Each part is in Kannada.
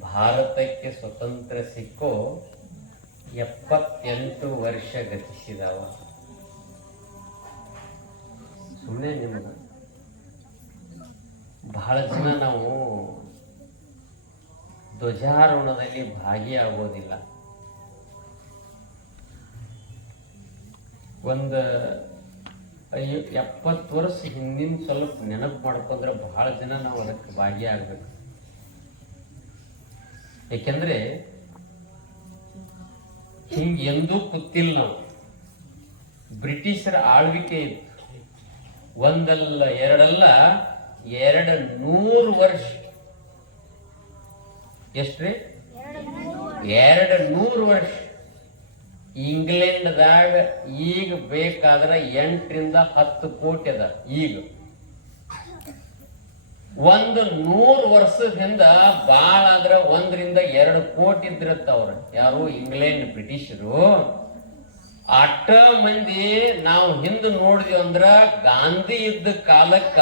ಭಾರತಕ್ಕೆ ಸ್ವತಂತ್ರ ಸಿಕ್ಕೋ ಎಪ್ಪತ್ತೆಂಟು ವರ್ಷ ಗತಿಸಿದವ. ಸುಮ್ಮನೆ ನಿಮ್ಮ ಬಹಳ ಜನ ನಾವು ಧ್ವಜಾರೋಹಣದಲ್ಲಿ ಭಾಗಿಯಾಗೋದಿಲ್ಲ. ಒಂದು ಎಪ್ಪತ್ತು ವರ್ಷ ಹಿಂದಿನ ಸ್ವಲ್ಪ ನೆನಪು ಮಾಡ್ಕೊಂಡ್ರೆ ಬಹಳ ಜನ ನಾವು ಅದಕ್ಕೆ ಭಾಗಿಯಾಗಬೇಕು. ಯಾಕೆಂದ್ರೆ ಹಿಂಗೆ ಎಂದೂ ಕೂತಿಲ್ಲ ನಾವು. ಬ್ರಿಟಿಷರ ಆಳ್ವಿಕೆ ಇತ್ತು. ಒಂದಲ್ಲ, ಎರಡಲ್ಲ, ಎರಡು ನೂರು ವರ್ಷ. ಎಷ್ಟ್ರಿ? ಎರಡು ನೂರು ವರ್ಷ. ಇಂಗ್ಲೆಂಡ್ದಾಗ ಈಗ ಬೇಕಾದ್ರೆ ಎಂಟರಿಂದ ಹತ್ತು ಕೋಟಿ ಅದ ಈಗ. ಒಂದು ನೂರು ವರ್ಷದಿಂದ ಭಾಳ ಅಂದ್ರ ಒಂದರಿಂದ ಎರಡು ಕೋಟಿ ಇದ್ರತ್ತ ಅವ್ರ. ಯಾರು? ಇಂಗ್ಲೆಂಡ್ ಬ್ರಿಟಿಷರು. ಅಟ್ಟ ಮಂದಿ ನಾವು ಹಿಂದೆ ನೋಡಿದ್ವಿ ಅಂದ್ರ ಗಾಂಧಿ ಇದ್ದ ಕಾಲಕ್ಕ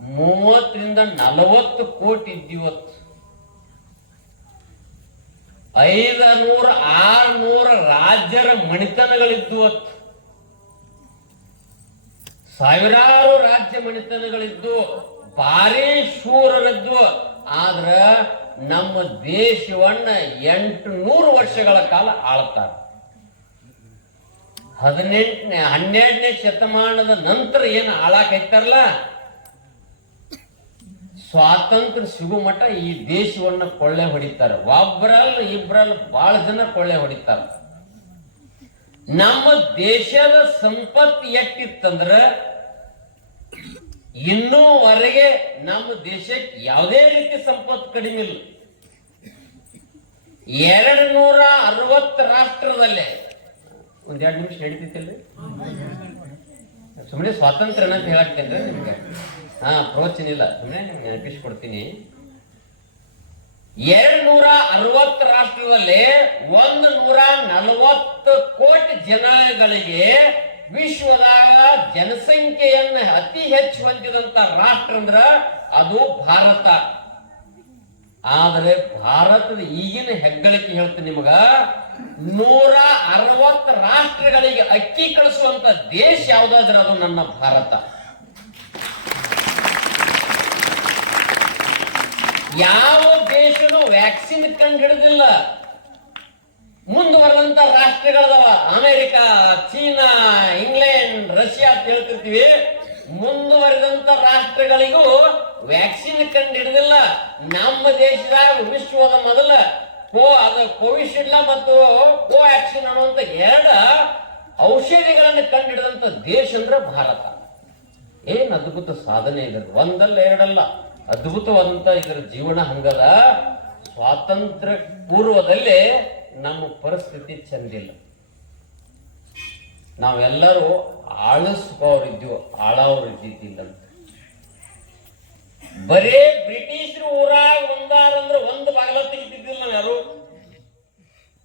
ಮೂವತ್ತರಿಂದ ನಲವತ್ತು ಕೋಟಿ ಇದ್ದಿವತ್ತು. ಐದ ನೂರ ಆರ್ನೂರ ರಾಜ್ಯರ ಮಣಿತನಗಳಿದ್ದುವತ್ತು. ಸಾವಿರಾರು ರಾಜ್ಯ ಮಣಿತನಗಳಿದ್ದು ಭಾರಿ ಶೂರರಿದ್ದು ಆದ್ರ ನಮ್ಮ ದೇಶವನ್ನ ಎಂಟು ನೂರು ವರ್ಷಗಳ ಕಾಲ ಆಳ್ತಾರೆ. ಹದಿನೆಂಟನೇ, ಹನ್ನೆರಡನೇ ಶತಮಾನದ ನಂತರ ಏನು ಆಳಾಕೈತಾರಲ್ಲ ಸ್ವಾತಂತ್ರ್ಯ ಸಿಗೋ ಮಟ್ಟ ಈ ದೇಶವನ್ನ ಕೊಳ್ಳೆ ಹೊಡಿತಾರೆ. ಒಬ್ಬರಲ್ಲ ಇಬ್ಬರಲ್ಲ ಬಹಳ ಜನ ಕೊಳ್ಳೆ ಹೊಡಿತಾರ. ನಮ್ಮ ದೇಶದ ಸಂಪತ್ತು ಎಷ್ಟಿತ್ತಂದ್ರ ಇನ್ನೂವರೆಗೆ ನಮ್ಮ ದೇಶಕ್ಕೆ ಯಾವುದೇ ರೀತಿ ಸಂಪತ್ತು ಕಡಿಮೆ ಇಲ್ಲ. ಎರಡು ನೂರ ಅರವತ್ತು ರಾಷ್ಟ್ರದಲ್ಲೇ. ಒಂದ್ ಎರಡು ನಿಮಿಷ ಹೇಳ್ತಿತ್ತಲ್ಲ ಸುಮ್ಮನೆ ಸ್ವಾತಂತ್ರ್ಯ ಅಂತ ಹೇಳಾಕ್ತೇನೆ ನಿಮ್ಗೆ? ಹಾ, ಪ್ರವಚನ ಇಲ್ಲ. ಸುಮ್ಮನೆ ನಿಮ್ಗೆ ನೆನಪಿಸ್ಕೊಡ್ತೀನಿ ಎರಡು ನೂರ ಅರವತ್ತು ರಾಷ್ಟ್ರದಲ್ಲಿ ಒಂದು ನೂರ ನಲವತ್ತು ಕೋಟಿ ಜನಗಳಿಗೆ ವಿಶ್ವದಾಗ ಜನಸಂಖ್ಯೆಯನ್ನ ಅತಿ ಹೆಚ್ಚು ಹೊಂದಿದಂತ ರಾಷ್ಟ್ರ ಅಂದ್ರ ಅದು ಭಾರತ. ಆದರೆ ಭಾರತದ ಈಗಿನ ಹೆಗ್ಗಳಿಕೆ ಹೇಳ್ತೀನಿ ನಿಮಗ, ನೂರ ಅರವತ್ತು ರಾಷ್ಟ್ರಗಳಿಗೆ ಅಕ್ಕಿ ಕಳಿಸುವಂತ ದೇಶ ಯಾವ್ದಾದ್ರೆ ಅದು ನನ್ನ ಭಾರತ. ಯಾವ ದೇಶನು ವ್ಯಾಕ್ಸಿನ್ ಕಂಡು ಹಿಡಿದಿಲ್ಲ ಮುಂದುವರೆದಂತ ರಾಷ್ಟ್ರಗಳದವ. ಅಮೆರಿಕ, ಚೀನಾ, ಇಂಗ್ಲೆಂಡ್, ರಷ್ಯಾ ಅಂತ ಹೇಳ್ತಿರ್ತೀವಿ. ಮುಂದುವರೆದಂತ ರಾಷ್ಟ್ರಗಳಿಗೂ ವ್ಯಾಕ್ಸಿನ್ ಕಂಡು ನಮ್ಮ ದೇಶದಾಗ ವಿಶ್ವದ ಮೊದಲ ಕೋ, ಅದು ಕೋವಿಶೀಲ್ಡ್ ಮತ್ತು ಕೋವ್ಯಾಕ್ಸಿನ್ ಅನ್ನುವಂತ ಎರಡ ಔಷಧಿಗಳನ್ನು ಕಂಡು ಹಿಡಿದಂತ ದೇಶ ಅಂದ್ರೆ ಭಾರತ. ಏನ್ ಅದ್ಭುತ ಸಾಧನೆ ಇದೆ ಒಂದಲ್ಲ, ಎರಡಲ್ಲ. ಅದ್ಭುತವಾದಂತ ಇದರ ಜೀವನ ಹಂಗದ. ಸ್ವಾತಂತ್ರ್ಯ ಪೂರ್ವದಲ್ಲೇ ನಮ್ಮ ಪರಿಸ್ಥಿತಿ ಚಂದಿಲ್ಲ. ನಾವೆಲ್ಲರೂ ಆಳಿಸ್ಕೋರಿದ್ದೀವಿ ಆಳವ್ರು ಇದ್ದಿದ್ದಿಲ್ಲ ಬರೇ ಬ್ರಿಟಿಷರು ಊರಾಗ ಒಂದಾರಂದ್ರೆ ಒಂದು ಬಾಗಿಲ ತೆಗಿತಿದ್ದಿಲ್ಲ ನಾವು ಯಾರು?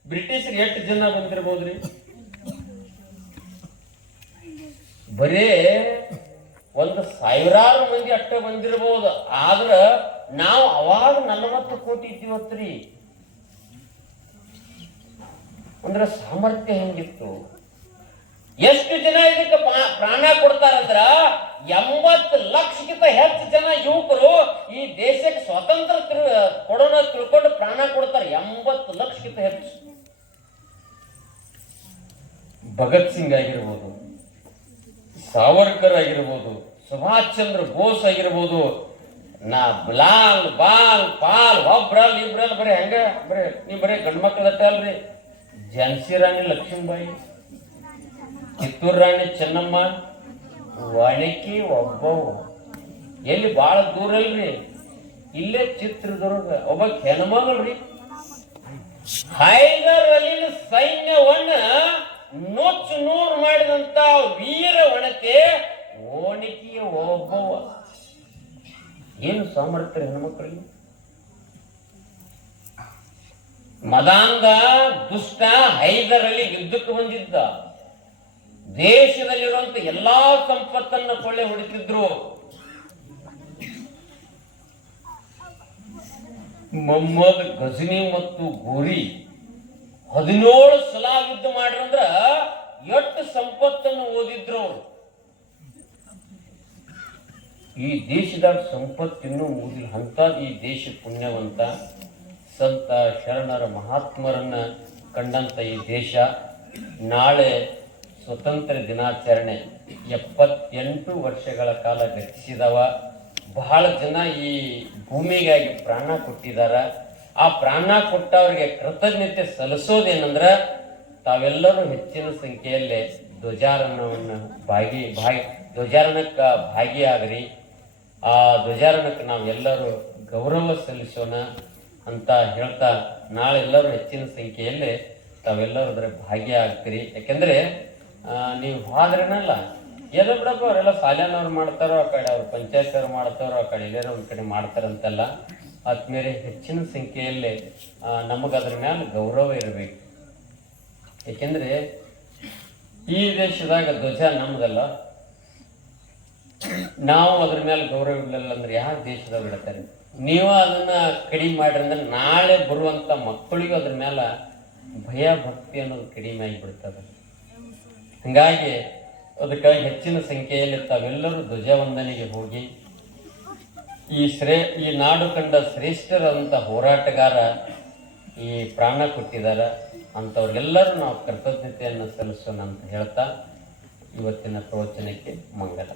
ಬ್ರಿಟಿಷರು ಎಷ್ಟು ಜನ ಬಂದಿರ್ಬೋದ್ರಿ? ಬರೇ ಒಂದು ಸಾವಿರಾರು ಮಂದಿ ಅಷ್ಟೇ ಬಂದಿರಬಹುದು ಆದ್ರ ನಾವು ಅವಾಗ ನಲವತ್ತು ಕೋಟಿ ಇದ್ದೀವತ್ರಿ. ಅಂದ್ರ ಸಾಮರ್ಥ್ಯ ಹೆಂಗಿತ್ತು? ಎಷ್ಟು ಜನ ಇದಕ್ಕೆ ಪ್ರಾಣ ಕೊಡ್ತಾರಂದ್ರ ಎಂಬತ್ತು ಲಕ್ಷಕ್ಕಿಂತ ಹೆಚ್ಚು ಜನ ಯುವಕರು ಈ ದೇಶಕ್ಕೆ ಸ್ವಾತಂತ್ರ್ಯ ತಿರು- ಕೊಡೋಣ ತಿಳ್ಕೊಂಡು ಪ್ರಾಣ ಕೊಡ್ತಾರೆ, ಎಂಬತ್ತು ಲಕ್ಷಕ್ಕಿಂತ ಹೆಚ್ಚು. ಭಗತ್ ಸಿಂಗ್ ಆಗಿರ್ಬೋದು, ಸಾವರ್ಕರ್ ಆಗಿರ್ಬೋದು ಸುಭಾಷ್ ಚಂದ್ರ ಬೋಸ್ ಆಗಿರ್ಬೋದು, ನಾ ಬ್ಲಾಲ್, ಬಾಲ್, ಪಾಲ್, ಒಬ್ರಲ್, ಇಬ್ರಲ್, ಬರೀ ಹಂಗ? ಬರೀ, ನೀವು ಬರೀ ಗಂಡ್ ಅಲ್ರಿ? ಝಾನ್ಸಿ ರಾಣಿ ಲಕ್ಷ್ಮೀಬಾಯಿ, ಕಿತ್ತೂರು ರಾಣಿ ಚೆನ್ನಮ್ಮ ವಾಣಿಕಿ ಒಬ್ಬವ ಎಲ್ಲಿ ಭಾಳ ದೂರ ಅಲ್ರಿ ಇಲ್ಲೇ ಚಿತ್ರದುರ್ಗ. ಒಬ್ಬ ಹೆಣ್ಮಗಳ್ರಿ. ಹೈದರ್ ಅಲಿನ ಸೈನ್ಯವನ್ನ ನುಚ್ಚು ನೂರು ಮಾಡಿದಂತ ವೀರ ಒಣಕೆ ಓಣಿಕೆಯ ಒಬ್ಬವ. ಏನು ಸಾಮರ್ಥ್ಯ ಹೆಣ್ಮಕ್ಳಿಗೆ? ಮದಾಂಗ ದುಷ್ಟ ಹೈದರಲ್ಲಿ ಯುದ್ಧಕ್ಕೆ ಬಂದಿದ್ದ. ದೇಶದಲ್ಲಿರುವಂತ ಎಲ್ಲಾ ಸಂಪತ್ತನ್ನು ಕೊಳ್ಳೆ ಹೊಡಿತಿದ್ರು ಮೊಹಮ್ಮದ್ ಗಜನಿ ಮತ್ತು ಗೋರಿ ಹದಿನೇಳು ಸಲ ಯುದ್ಧ ಮಾಡ್ರಂದ್ರ ಎಷ್ಟು ಸಂಪತ್ತನ್ನು ಓದಿದ್ರು ಈ ದೇಶದ ಸಂಪತ್ತಿನ್ನೂ ಓದಿಲ್ಲ ಅಂತ ಈ ದೇಶ ಪುಣ್ಯವಂತ. ಸಂತ ಶರಣರ ಮಹಾತ್ಮರನ್ನ ಕಂಡಂತ ಈ ದೇಶ ನಾಳೆ ಸ್ವತಂತ್ರ ದಿನಾಚರಣೆ ಎಪ್ಪತ್ತೆಂಟು ವರ್ಷಗಳ ಕಾಲ ಗತಿಸಿದವ. ಬಹಳ ಜನ ಈ ಭೂಮಿಗಾಗಿ ಪ್ರಾಣ ಕೊಟ್ಟಿದಾರ. ಆ ಪ್ರಾಣ ಕೊಟ್ಟವರಿಗೆ ಕೃತಜ್ಞತೆ ಸಲ್ಲಿಸೋದೇನಂದ್ರ ತಾವೆಲ್ಲರೂ ಹೆಚ್ಚಿನ ಸಂಖ್ಯೆಯಲ್ಲಿ ಧ್ವಜಾರೋಹಣವನ್ನು ಭಾಗಿ ಭಾಗಿ, ಧ್ವಜಾರೋಹಣಕ್ಕ ಭಾಗಿಯಾಗ್ರಿ. ಆ ಧ್ವಜಾರೋಹಣಕ್ಕೆ ನಾವೆಲ್ಲರೂ ಗೌರವ ಸಲ್ಲಿಸೋಣ. ಅಂತ ಹೇಳ್ತಾ ನಾಳೆಲ್ಲರೂ ಹೆಚ್ಚಿನ ಸಂಖ್ಯೆಯಲ್ಲಿ ತಾವೆಲ್ಲರೂ ಅದರ ಭಾಗಿಯಾಗ್ತೀರಿ ಯಾಕೆಂದ್ರೆ ಆ, ನೀವು ಹೋದ್ರೇನಲ್ಲ ಎಲ್ಲ ಬಿಡಪ್ಪ ಅವರೆಲ್ಲ ಸಾಲ್ಯಾನವ್ರು ಮಾಡ್ತಾರೋ ಆ ಕಡೆ ಅವ್ರು ಪಂಚಾಯತ್ ಅವ್ರು ಮಾಡ್ತಾರೋ ಆ ಕಡೆ ಎಲ್ಲರೂ ಒಂದು ಕಡೆ ಮಾಡ್ತಾರಂತಲ್ಲ. ಆದ್ಮೇಲೆ ಹೆಚ್ಚಿನ ಸಂಖ್ಯೆಯಲ್ಲಿ ನಮಗೆ ಅದ್ರ ಮೇಲೆ ಗೌರವ ಇರಬೇಕು. ಯಾಕೆಂದ್ರೆ ಈ ದೇಶದಾಗ ಧ್ವಜ ನಮ್ದಲ್ಲ. ನಾವು ಅದ್ರ ಮೇಲೆ ಗೌರವ ಇಡಲಿಲ್ಲ ಅಂದ್ರೆ ಯಾವ ದೇಶದಾಗ ಇಡ್ತಾರೆ? ನೀವು ಅದನ್ನ ಕಡಿಮೆ ಮಾಡ್ರಿ ಅಂದ್ರೆ ನಾಳೆ ಬರುವಂತ ಮಕ್ಕಳಿಗೂ ಅದ್ರ ಮೇಲೆ ಭಯ ಭಕ್ತಿ ಅನ್ನೋದು ಕಡಿಮೆ ಆಗಿಬಿಡ್ತದೆ. ಹಂಗಾಗಿ ಅದಕ್ಕೆ ಹೆಚ್ಚಿನ ಸಂಖ್ಯೆಯಲ್ಲಿ ತಾವೆಲ್ಲರೂ ಧ್ವಜವಂದನೆಗೆ ಹೋಗಿ ಈ ಶ್ರೇ, ಈ ನಾಡು ಕಂಡ ಶ್ರೇಷ್ಠರಂತ ಹೋರಾಟಗಾರ ಈ ಪ್ರಾಣ ಕೊಟ್ಟಿದ್ದಾರೆ. ಅಂಥವ್ರಿಗೆಲ್ಲರೂ ನಾವು ಕೃತಜ್ಞತೆಯನ್ನು ಸಲ್ಲಿಸೋಣ ಅಂತ ಹೇಳ್ತಾ ಇವತ್ತಿನ ಪ್ರವಚನಕ್ಕೆ ಮಂಗಲ.